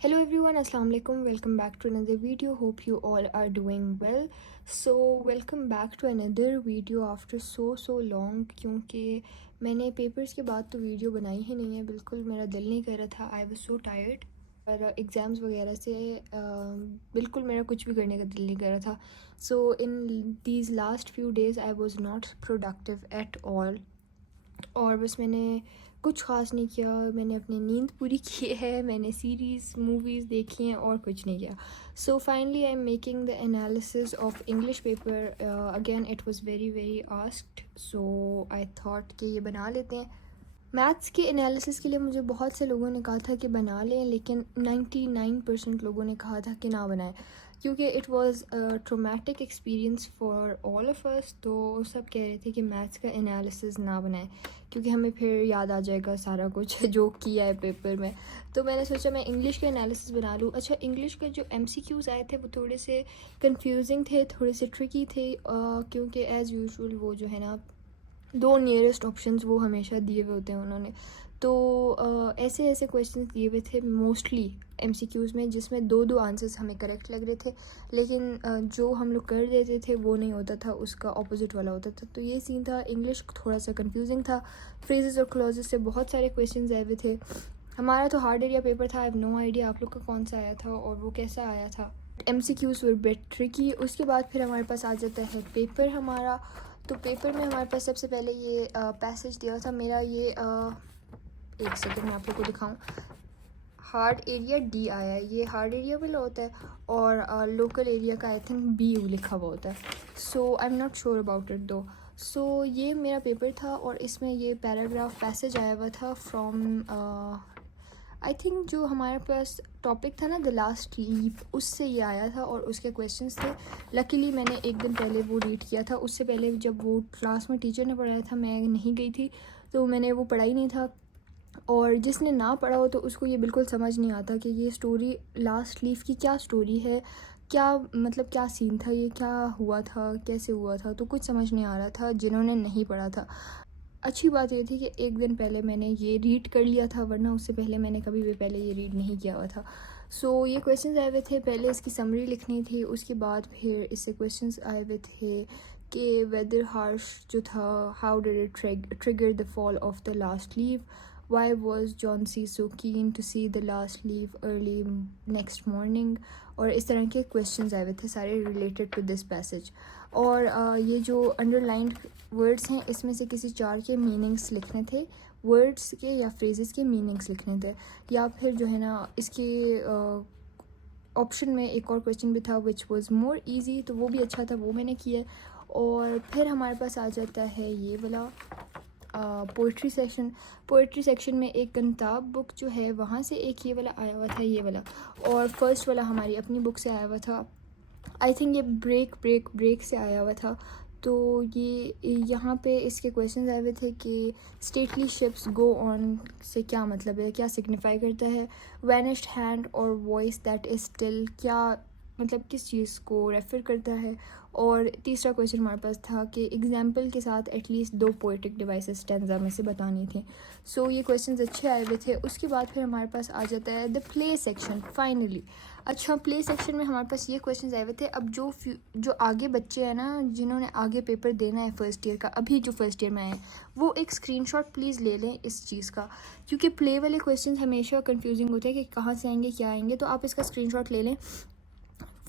Hello everyone, assalamu alaikum. Welcome back to another video. Hope you all are doing well. So welcome back to another video after so long, क्योंकि मैंने papers के बाद तो video बनाई ही नहीं है. बिल्कुल मेरा दिल नहीं कर रहा था. I was so tired. और एग्ज़ाम्स वगैरह से बिल्कुल मेरा कुछ भी करने का दिल नहीं कर रहा था. So in these last few days I was not productive at all. और बस मैंने कुछ ख़ास नहीं किया. मैंने अपनी नींद पूरी की है, मैंने सीरीज़ मूवीज़ देखी हैं और कुछ नहीं किया. So finally I am making the analysis of English paper. Again it was very asked, so I thought कि ये बना लेते हैं. मैथ्स के एनालिसिस के लिए मुझे बहुत से लोगों ने कहा था कि बना लें, लेकिन 99% लोगों ने कहा था कि ना बनाएं, क्योंकि it was a traumatic experience for all of us. तो सब कह रहे थे कि मैथ्स का एनालिसिस ना बनाएं, क्योंकि हमें फिर याद आ जाएगा सारा कुछ जो किया है पेपर में. तो मैंने सोचा मैं इंग्लिश का एनालिसिस बना लूँ. अच्छा, इंग्लिश के जो MCQs आए थे वो थोड़े से कंफ्यूजिंग थे, थोड़े से ट्रिकी थे, क्योंकि एज़ यूजुअल वो जो है ना, दो नियरेस्ट ऑप्शंस वो हमेशा दिए हुए होते हैं उन्होंने. तो ऐसे ऐसे क्वेश्चंस दिए हुए थे मोस्टली MCQs में, जिसमें दो आंसर्स हमें करेक्ट लग रहे थे, लेकिन जो हम लोग कर देते थे वो नहीं होता था, उसका ऑपोजिट वाला होता था. तो ये सीन था. इंग्लिश थोड़ा सा कंफ्यूजिंग था. फ्रेजेस और क्लॉजेस से बहुत सारे क्वेश्चंस आए हुए थे. हमारा तो हार्ड एरिया पेपर था. आई हैव नो आइडिया आप लोग का कौन सा आया था और वो कैसा आया था. MCQs वर बेट ट्रिकी. उसके बाद फिर हमारे पास आ जाता है पेपर हमारा. तो पेपर में हमारे पास सबसे पहले ये पैसेज दिया था मेरा. ये एक सेकंड में आप लोग को दिखाऊं. हार्ड एरिया D आया है. ये हार्ड एरिया वाला होता है, और लोकल एरिया का आई थिंक BU लिखा हुआ होता है. So I am not sure about it though. So ये मेरा पेपर था, और इसमें ये पैराग्राफ पैसेज आया हुआ था फ्रॉम आई थिंक जो हमारे पास टॉपिक था ना, द लास्ट लीफ, उससे ये आया था और उसके क्वेश्चंस थे. लकीली मैंने एक दिन पहले वो रीड किया था. उससे पहले जब वो क्लास में टीचर ने पढ़ाया था, मैं नहीं गई थी, तो मैंने वो पढ़ा ही नहीं था. और जिसने ना पढ़ा हो तो उसको ये बिल्कुल समझ नहीं आता कि ये स्टोरी लास्ट लीफ की क्या स्टोरी है, क्या मतलब क्या सीन था, ये क्या हुआ था, कैसे हुआ था. तो कुछ समझ नहीं आ रहा था जिन्होंने नहीं पढ़ा था. अच्छी बात ये थी कि एक दिन पहले मैंने ये रीड कर लिया था, वरना उससे पहले मैंने कभी भी पहले ये रीड नहीं किया हुआ था. सो ये क्वेश्चंस आए हुए थे. पहले इसकी समरी लिखनी थी, उसके बाद फिर इससे क्वेश्चंस आए हुए थे कि वेदर हार्श जो था, how did it trigger the fall of the last leaf, why was Johnsy so keen to see the last leaf early next morning. और इस तरह के क्वेश्चंस आए हुए थे सारे रिलेटेड टू दिस पैसेज. और ये जो अंडरलाइंड वर्ड्स हैं, इसमें से किसी चार के मीनिंग्स लिखने थे. वर्ड्स के या फ्रेजेस के मीनिंग्स लिखने थे. या फिर जो है ना, इसके ऑप्शन में एक और क्वेश्चन भी था विच वाज मोर इजी, तो वो भी अच्छा था, वो मैंने किया. और फिर हमारे पास आ जाता है ये वाला पोइट्री सेक्शन. पोइट्री सेक्शन में एक किताब बुक जो है, वहाँ से एक ये वाला आया हुआ था, ये वाला. और फर्स्ट वाला हमारी अपनी बुक से आया हुआ था. आई थिंक ये ब्रेक से आया हुआ था. तो ये यहाँ पे इसके क्वेश्चन आए हुए थे कि स्टेटली शिप्स गो ऑन से क्या मतलब है, क्या सिग्निफाई करता है. वैनिश्ड हैंड और वॉइस दैट इज स्टिल, क्या मतलब किस चीज़ को रेफ़र करता है. और तीसरा क्वेश्चन हमारे पास था कि एग्जाम्पल के साथ एटलीस्ट दो पोइटिक डिवाइसेस स्टैंजा में से बतानी थी. सो ये क्वेश्चंस अच्छे आए हुए थे. उसके बाद फिर हमारे पास आ जाता है द प्ले सेक्शन फाइनली. अच्छा, प्ले सेक्शन में हमारे पास ये क्वेश्चंस आए हुए थे. अब जो आगे बच्चे हैं ना, जिन्होंने आगे पेपर देना है फर्स्ट ईयर का, अभी जो फर्स्ट ईयर में आए हैं, वो एक स्क्रीनशॉट प्लीज़ ले लें इस चीज़ का, क्योंकि प्ले वाले क्वेश्चंस हमेशा कंफ्यूजिंग होते हैं कि कहाँ से आएंगे, क्या आएंगे. तो आप इसका स्क्रीनशॉट ले लें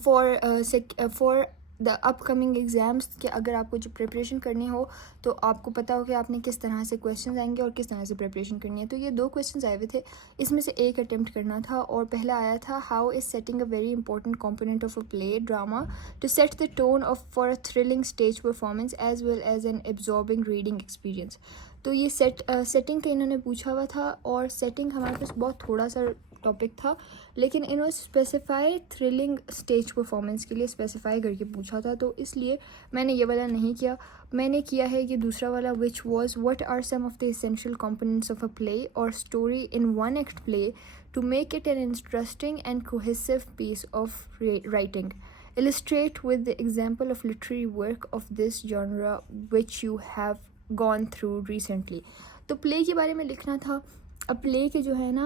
फॉर द अपकमिंग एग्ज़ाम्स, कि अगर आपको जो प्रिपरेशन करनी हो तो आपको पता हो कि आपने किस तरह से क्वेश्चंस आएंगे और किस तरह से प्रिपरेशन करनी है. तो ये दो क्वेश्चंस आए हुए थे, इसमें से एक अटेम्प्ट करना था. और पहला आया था how is setting a very important component of a play drama to set the tone of for a thrilling stage performance as well as an absorbing reading experience. तो ये सेटिंग का इन्होंने पूछा हुआ था. और सेटिंग हमारे पास बहुत थोड़ा सा टॉपिक था, लेकिन इन्होंने स्पेसिफाई थ्रिलिंग स्टेज परफॉर्मेंस के लिए स्पेसिफाई करके पूछा था, तो इसलिए मैंने ये वाला नहीं किया. मैंने किया है ये दूसरा वाला, which was what are some of the essential components of a play और story in one act play to make it an interesting and cohesive piece of writing. Illustrate with the example of literary work of this genre which you have gone through recently. तो play के बारे में लिखना था. अब play के जो है ना,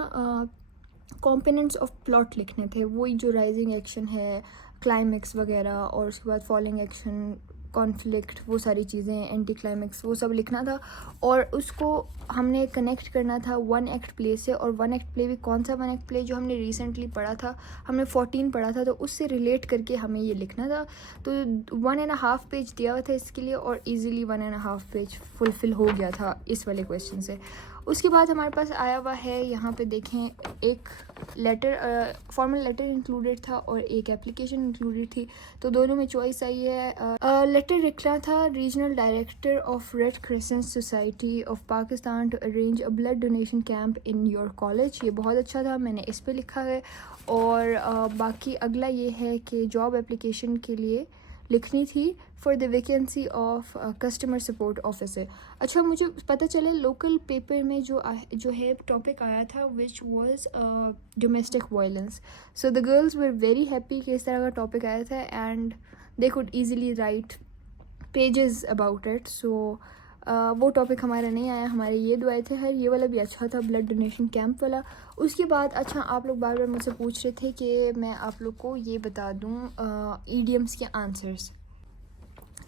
कंपोनेंट्स ऑफ प्लॉट लिखने थे, वही जो राइजिंग एक्शन है, क्लाइमेक्स वगैरह, और उसके बाद फॉलिंग एक्शन, कॉन्फ्लिक्ट, वो सारी चीज़ें, एंटी क्लाइमेक्स, वो सब लिखना था। और उसको हमने कनेक्ट करना था वन एक्ट प्ले से। और वन एक्ट प्ले भी कौन सा वन एक्ट प्ले, जो हमने रिसेंटली पढ़ा था, हमने 14 पढ़ा था, तो उससे रिलेट करके हमें ये लिखना था। तो 1.5 पेज दिया हुआ था इसके लिए, और इजीली 1.5 पेज फुलफ़िल हो गया था इस वाले क्वेश्चन से। उसके बाद हमारे पास आया हुआ है, यहाँ पे देखें, एक लेटर, फॉर्मल लेटर इंक्लूडेड था और एक एप्लीकेशन इंक्लूडेड थी। तो दोनों में चॉइस आई है। लेटर लिखना था regional director of Red Crescent Society of Pakistan to arrange a blood donation camp in your college. ये बहुत अच्छा था, मैंने इस पे लिखा है। और बाकी अगला ये है कि जॉब एप्लीकेशन के लिए लिखनी थी for the vacancy of customer support officer. अच्छा, मुझे पता चला लोकल पेपर में जो है टॉपिक आया था which was domestic violence. So the girls were very happy कि इस तरह का टॉपिक आया था, and they could easily write pages about it. So वो टॉपिक हमारा नहीं आया, हमारे ये दो आए थे। खैर ये वाला भी अच्छा था, ब्लड डोनेशन कैंप वाला। उसके बाद अच्छा, आप लोग बार बार मुझसे पूछ रहे थे कि मैं आप लोग को ये बता दूं ईडियम्स के आंसर्स।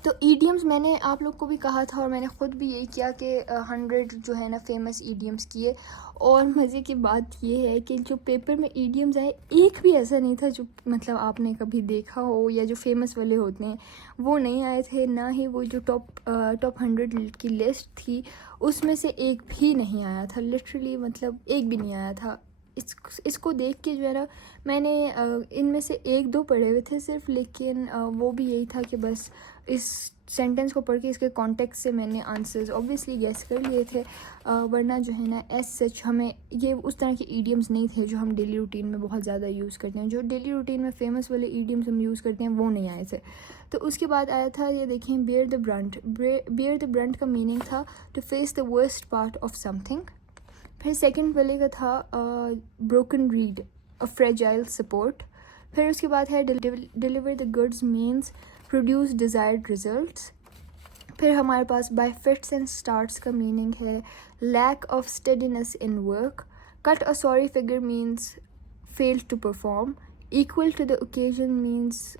तो ईडियम्स मैंने आप लोग को भी कहा था, और मैंने ख़ुद भी यही किया कि 100 जो है ना फेमस ईडियम्स किए। और मज़े की बात ये है कि जो पेपर में ईडियम्स आए, एक भी ऐसा नहीं था जो मतलब आपने कभी देखा हो, या जो फेमस वाले होते हैं वो नहीं आए थे। ना ही वो जो टॉप 100 की लिस्ट थी उसमें से एक भी नहीं आया था। लिटरली मतलब एक भी नहीं आया था। इसको देख के जो है ना, मैंने इनमें से एक दो पढ़े हुए थे सिर्फ, लेकिन वो भी यही था कि बस इस सेंटेंस को पढ़ के इसके कॉन्टेक्स्ट से मैंने आंसर्स ऑब्वियसली गेस कर लिए थे। वरना जो है ना एज सच हमें ये उस तरह के ईडियम्स नहीं थे जो हम डेली रूटीन में बहुत ज़्यादा यूज़ करते हैं। जो डेली रूटीन में फेमस वाले ईडियम्स हम यूज़ करते हैं वो नहीं आए थे। तो उसके बाद आया था, ये देखें, bear the brunt. Bear the brunt का मीनिंग था to face the worst part of something. फिर सेकंड वाले का था broken reed, a fragile support. फिर उसके बाद है deliver the goods means produce desired results. फिर हमारे पास बाय फिट्स एंड स्टार्ट्स का मीनिंग है lack of steadiness in work. Cut a sorry figure means fail to perform. Equal to the occasion means,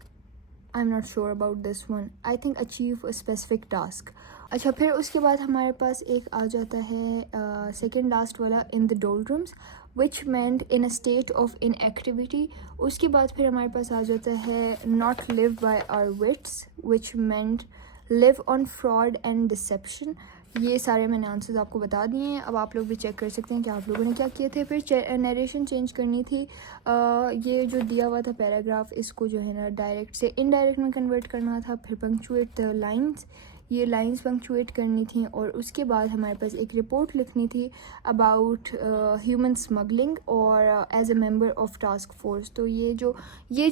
I am not sure about this one, I think achieve a specific task. अच्छा, फिर उसके बाद हमारे पास एक आ जाता है second last वाला, in the doldrums, which meant in a state of inactivity. उसके बाद फिर हमारे पास आ जाता है not live by our wits, which meant live on fraud and deception. ये सारे मैंने आंसर्स आपको बता दिए हैं। अब आप लोग भी चेक कर सकते हैं कि आप लोगों ने क्या किए थे। फिर नरेशन चेंज करनी थी। ये जो दिया हुआ था पैराग्राफ, इसको जो है ना डायरेक्ट से इनडायरेक्ट में कन्वर्ट करना था। फिर पंक्चुएट द लाइंस, ये लाइंस पंक्चुएट करनी थी। और उसके बाद हमारे पास एक रिपोर्ट लिखनी थी अबाउट ह्यूमन स्मगलिंग और as a member of task force. तो ये जो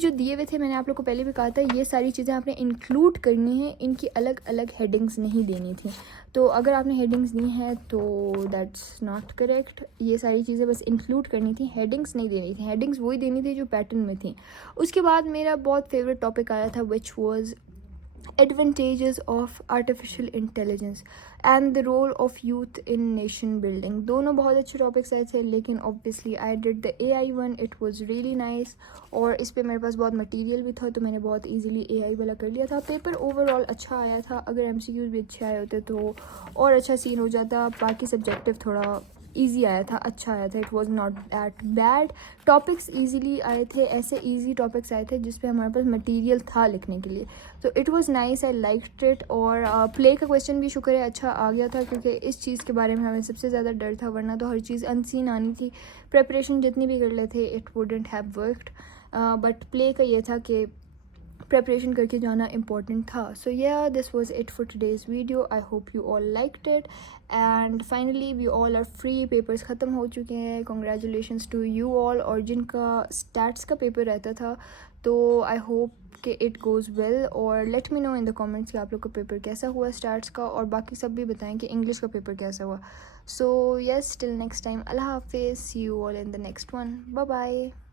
दिए हुए थे, मैंने आप लोग को पहले भी कहा था, ये सारी चीज़ें आपने इंक्लूड करनी है, इनकी अलग अलग हेडिंग्स नहीं देनी थी। तो अगर आपने हेडिंग्स दी हैं तो दैट्स नॉट करेक्ट। ये सारी चीज़ें बस इंक्लूड करनी थी, हेडिंग्स नहीं देनी थी। हेडिंग्स वही देनी थी जो पैटर्न में थी। उसके बाद मेरा बहुत फेवरेट टॉपिक आया था, which was advantages of artificial intelligence and the role of youth in nation building। दोनों बहुत अच्छे टॉपिक्स आए थे, लेकिन obviously I did the AI one, it was really nice। और इस पे मेरे पास बहुत मटेरियल भी था, तो मैंने बहुत easily AI वाला कर लिया था। पेपर ओवरऑल अच्छा आया था। अगर MCQs भी अच्छे आए होते तो और अच्छा सीन हो जाता। बाकी सब्जेक्टिव थोड़ा ईजी आया था, अच्छा आया था। It was not that bad. Topics easily आए थे, ऐसे ईजी टॉपिक्स आए थे जिस पे हमारे पास मटेरियल था लिखने के लिए। तो it was nice, I liked it. और प्ले का क्वेश्चन भी शुक्र है अच्छा आ गया था, क्योंकि इस चीज़ के बारे में हमें सबसे ज़्यादा डर था। वरना तो हर चीज़ अनसीन आनी थी, प्रेपरेशन जितनी भी कर लेते it wouldn't have worked. But play का ये था कि preparation करके जाना important था। So yeah, this was it for today's video. I hope you all liked it, and finally we all are free। papers ख़त्म हो चुके हैं। congratulations to you all। और जिनका stats का पेपर रहता था, तो I hope कि it goes well। और let me know in the comments कि आप लोग का पेपर कैसा हुआ stats का, और बाकी सब भी बताएं कि English का पेपर कैसा हुआ। So yes, till next time, Allah Hafiz, see you all in the next one, bye bye।